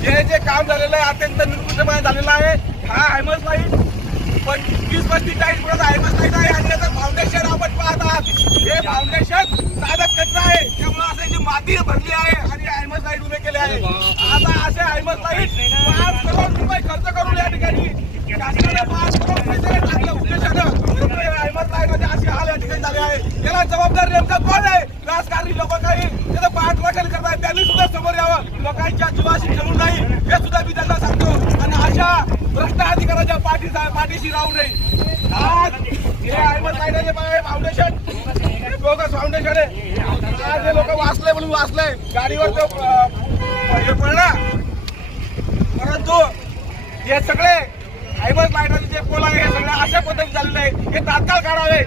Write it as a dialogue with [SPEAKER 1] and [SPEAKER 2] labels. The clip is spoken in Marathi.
[SPEAKER 1] जे जे काम झालेलं आहे अत्यंत निकृष्टपणे झालेलं आहे हा आयमस लाईन पण वीस पस्तीस चाळीस फुटाचा आयमस लाईन आहे आणि त्याचं फाउंडेशन आपण पाहत आहात हे फाउंडेशन साधा कच्चा आहे. त्यामुळे असं जी माती भरली आहे आणि आयमस लाइट उभे केले आहे. आता असे आयमस लाइट पाच करोड रुपये खर्च करून या ठिकाणी शासनाने पाच करोड पैसे टाकले उद्देशानं आयमस लाइटमध्ये असे हाल या ठिकाणी झाले आहे. याला जबाबदार नेमका कोण आहे? राजकारणी लोक काही त्याचं पाठराखण करत आहेत. त्यांनी सुद्धा समोर यावं. लोकांच्या जीवाशी खेळून नाही. हे सुद्धा मी त्यांना सांगतो. आणि अशा भ्रष्ट अधिकाऱ्याच्या पाठी पाठीशी राहू नये. आज हे अहमद लाईटाचे फाउंडेशन. बोगस फाउंडेशन आहे. आज हे लोक वाचले म्हणून वाचले. गाडीवर तो हे पडला परंतु हे सगळे अहमद लाईटाचे जे पोल आहे. हे सगळे अशा पद्धतीने झालेले आहे हे तात्काळ काढावे.